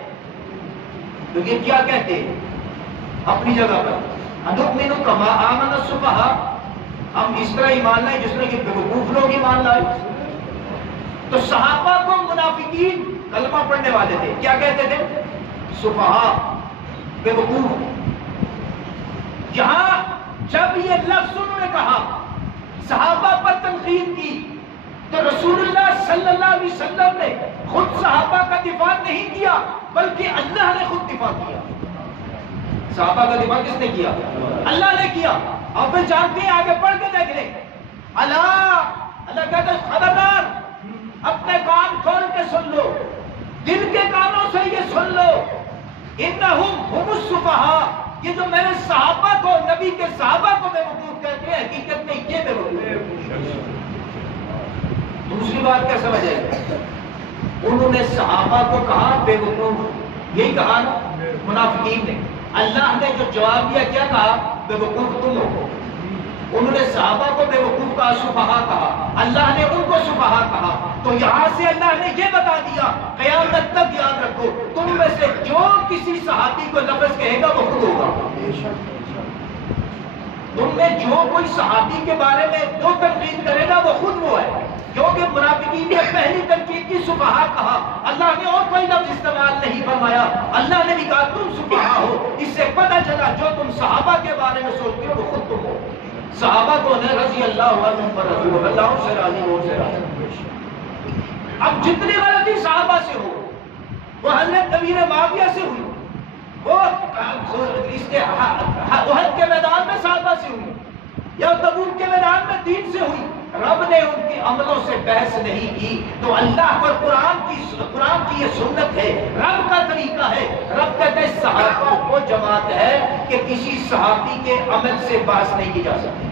تو یہ کیا کہتے ہیں اپنی جگہ پر؟ اَنُؤْمِنُ كَمَا آمَنَ السُّفَهَاءُ، ہم اس طرح ایمان لائے جس طرح کہ بیوقوف لوگ ایمان لائے۔ تو صحابہ کو منافقین کلمہ پڑھنے والے تھے کیا کہتے تھے؟ سفہاء، بیوقوف۔ یہاں جب یہ لفظ انہوں نے کہا، صحابہ پر تنقید کی، تو رسول اللہ صلی اللہ علیہ وسلم نے خود صحابہ کا دفاع نہیں کیا بلکہ اللہ نے خود دفاع کیا۔ صحابہ کا دفاع کس نے کیا؟ اللہ نے کیا۔ اور پھر جانتے ہیں آگے پڑھ کے دیکھ لیں، اللہ کہتا ہے خبردار، اپنے کان کھول کے سن لو، دل کے کانوں سے یہ سن لو، انہم ہم السفہاء، یہ جو میرے صحابہ کو، نبی کے صحابہ کو بیوقوف کہتے ہیں، حقیقت میں یہ بیوقوف۔ دوسری بات کیا سمجھ آئے؟ انہوں نے صحابہ کو کہا بیوقوف، یہی کہا نا منافقین نے۔ اللہ نے جو جواب دیا کیا کہا؟ بیوقوف تم ہو۔ انہوں نے صحابہ کو بیوقوف کہا، سفہاء کہا، اللہ نے ان کو سفہاء کہا۔ تو یہاں سے اللہ نے یہ بتا دیا قیامت تک یاد رکھو تم میں سے جو کسی صحابی کو لفظ کہے گا وہ خود ہوگا۔ تم میں جو کوئی صحابی کے بارے میں جو تنقید کرے گا وہ خود وہ ہے، کیونکہ منافقین نے پہلی تنقید کی سفہاء کہا، اللہ نے اور کوئی لفظ استعمال نہیں فرمایا، اللہ نے بھی کہا تم سفہاء ہو۔ اس سے پتہ چلا جو تم صحابہ کے بارے میں سوچتے ہو وہ خود تم ہو۔ صحابہ کو نے رضی اللہ عنہم ورضوا اللہ سے راضی ہو سے راضی۔ اب جتنی غلطی صحابہ سے ہو، وہ حضرت امیر معاویہ سے ہوئی، وہ اس کے احد کے میدان میں صحابہ سے ہوئی، یا تبوک کے میدان میں دین سے ہوئی، رب نے ان کے عملوں سے بحث نہیں کی۔ تو اللہ پر قرآن کی یہ سنت ہے، رب کا طریقہ ہے۔ رب کہتے ہیں صحابہ وہ جماعت ہے کہ کسی صحابی کے عمل سے بحث نہیں کی جا سکتی۔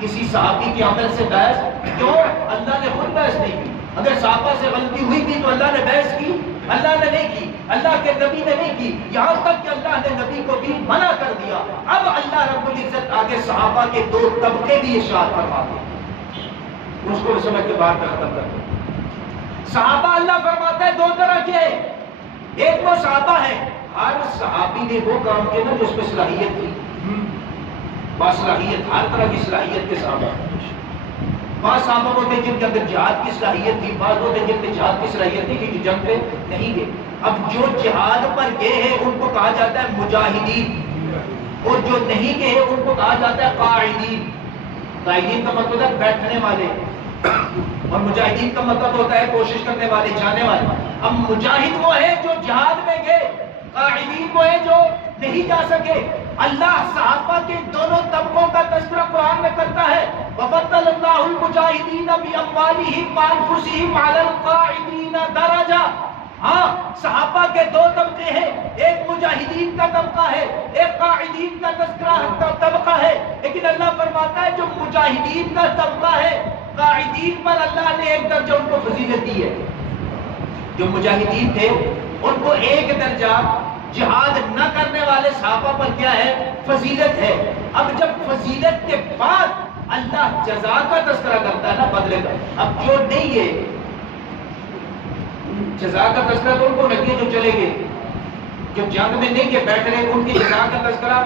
کسی صحابی کے عمل سے بحث کیوں؟ اللہ نے خود بحث نہیں کی۔ اگر صحابہ سے غلطی ہوئی تھی تو اللہ نے بحث کی؟ اللہ نے نہیں کی، اللہ کے نبی نے نہیں کی، یہاں تک کہ اللہ نے نبی کو بھی منع کر دیا۔ اب اللہ رب العزت آگے صحابہ کے دو طبقے بھی ارشاد فرماتے ہیں، اس کو سمجھ کے بات ختم کر دو۔ صحابہ اللہ فرماتا ہے دو طرح کے ہیں، ایک وہ صحابہ ہے ہر صحابی نے وہ کام کیا نا جس پہ صلاحیت تھی، باصلاحیت، ہر طرح کی صلاحیت کے صحابہ۔ بعض صحابہ ہوتے جن کے اندر جہاد کی صلاحیت تھی، بعض ہوتے جن کے جہاد کی صلاحیت تھی کیونکہ جنگ پہ نہیں گئے۔ اب جو جہاد پر گئے ہیں ان کو کہا جاتا ہے مجاہدین، اور جو نہیں گئے ان کو کہا جاتا ہے قاعدین۔ قاعدین کا مطلب ہے بیٹھنے والے، اور مجاہدین کا مطلب ہوتا ہے کوشش کرنے والے، جانے والے۔ اب مجاہد وہ ہے جو جہاد میں گئے، قاعدین وہ ہے جو نہیں جا سکے۔ اللہ صحابہ کے دونوں طبقوں کا تذکرہ قرآن میں کرتا ہے، وَفَضَّلَ اللَّهُ الْمُجَاهِدِينَ بِأَمْوَالِهِمْ وَأَنفُسِهِمْ عَلَى الْقَاعِدِينَ دَرَجَةً۔ ہاں صحابہ کے دو طبقے ہیں، ایک مجاہدین کا طبقہ ہے، ایک قاعدین کا تذکرہ طبقہ ہے، لیکن اللہ فرماتا ہے جو مجاہدین کا طبقہ ہے، قاعدین پر اللہ نے ایک درجہ ان کو فضیلت دی ہے۔ جو مجاہدین تھے ان کو ایک درجہ جہاد نہ کرنے والے صحابہ پر کیا ہے؟ فضیلت ہے۔ اب جب فضیلت کے بعد اللہ جزا کا تذکرہ کرتا ہے نا، بدلے کا، اب جو نہیں ہے جزا کا تذکرہ تو ان کو لگے جو چلے گئے، جو جنگ میں نہیں کے بیٹھ رہے ان کی جزا کا تذکرہ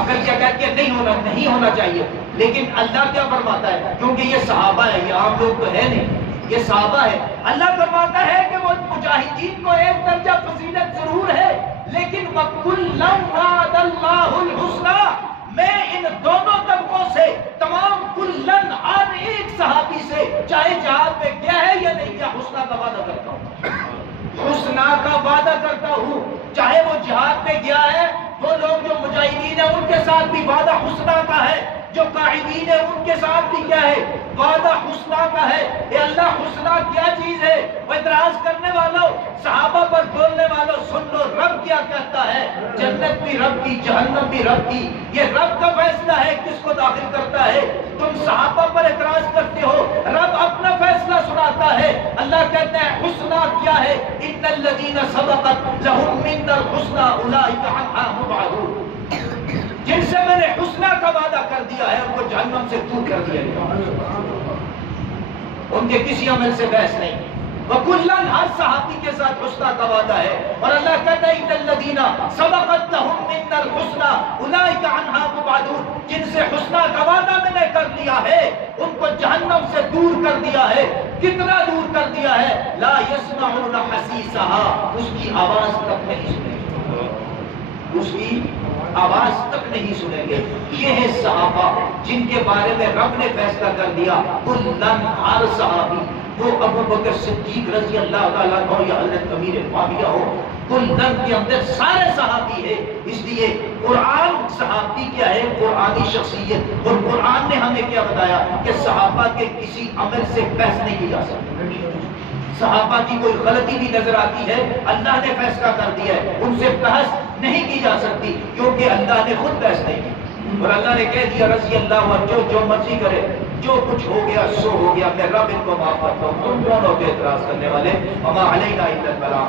اگر کیا کہتے ہیں نہیں ہونا چاہیے، لیکن اللہ کیا فرماتا ہے؟ کیونکہ یہ صحابہ ہے، یہ عام لوگ تو ہے نہیں، یہ صحابہ ہے۔ اللہ فرماتا ہے کہ وہ مجاہدین کو ایک درجہ فضیلت ضرور ہے، لیکن وَكُلًّا وَعَدَ اللَّهُ الْحُسْنَىٰ، میں ان دونوں طبقوں سے، تمام کلن ہر ایک صحابی سے، چاہے جہاد میں کیا ہے یا نہیں کیا، حسنہ کا وعدہ کرتا ہوں، حسنہ کا وعدہ کرتا ہوں۔ چاہے وہ جہاد میں گیا ہے، وہ لوگ جو مجاہدین ہیں ان کے ساتھ بھی وعدہ حسنہ کا ہے، جو قاعدین ہیں ان کے ساتھ بھی کیا ہے؟ وعدہ حسنہ کا ہے۔ اے اللہ، حسنہ کیا چیز ہے؟ وہ اعتراض کرنے والوں، صحابہ پر بولنے والوں، سن لو رب کیا کہتا ہے، جنت بھی رب کی، جہنم بھی رب کی، یہ رب کا فیصلہ ہے کس کو داخل کرتا ہے۔ تم صحابہ پر اعتراض کرتے ہو، رب اپنا فیصلہ سناتا ہے۔ اللہ کہتا ہے حسنہ کیا ہے؟ ان الذین سبقت لہم منا الحسنى اولئک عنہا مبعدون، جن سے میں نے حسنہ کا وعدہ کر دیا ہے ان کو جہنم سے دور کر دیا گیا، ان کے کسی عمل سے بحث نہیں۔ وَكُلًّا، ہر صحابی کے ساتھ حسنہ کا وعدہ ہے، اور اللہ کہتا ہے ان الذین سبقت لہم منا الحسنى اولئک عنہا مبعدون، جن سے حسنہ کا وعدہ میں نے کر لیا ہے ان کو جہنم سے دور کر دیا ہے۔ کتنا دور کر دیا ہے؟ لا يسمعون حسیسها، اس کی آواز تک نہیں سنیں گے، اس کی آواز تک نہیں سنیں گے۔ یہ ہے صحابہ جن کے بارے میں رب نے فیصلہ کر دیا، کلن، ہر صحابی، وہ ابو بکر صدیق رضی اللہ تعالیٰ عنہ یا حضرت امیر معاویہ ہو، کلن کے اندر سارے صحابی ہے۔ اس لیے قرآن صحابی کیا ہے؟ قرآنی شخصیت، اور قرآن نے ہمیں کیا بتایا کہ صحابہ کے کسی عمل سے بحث نہیں کی جا سکتی۔ صحابہ کی کوئی غلطی بھی نظر آتی ہے، اللہ نے فیصلہ کر دیا ہے، ان سے بحث نہیں کی جا سکتی، کیونکہ اللہ نے خود بحث نہیں کی، اور اللہ نے کہہ دیا رضی اللہ عنہ، جو مرضی کرے، جو کچھ ہو گیا سو ہو گیا، میں رب ان کو معاف کرتا ہوں۔ تم کون ہو کے اعتراض کرنے والے؟ وما علینا الا البلاغ۔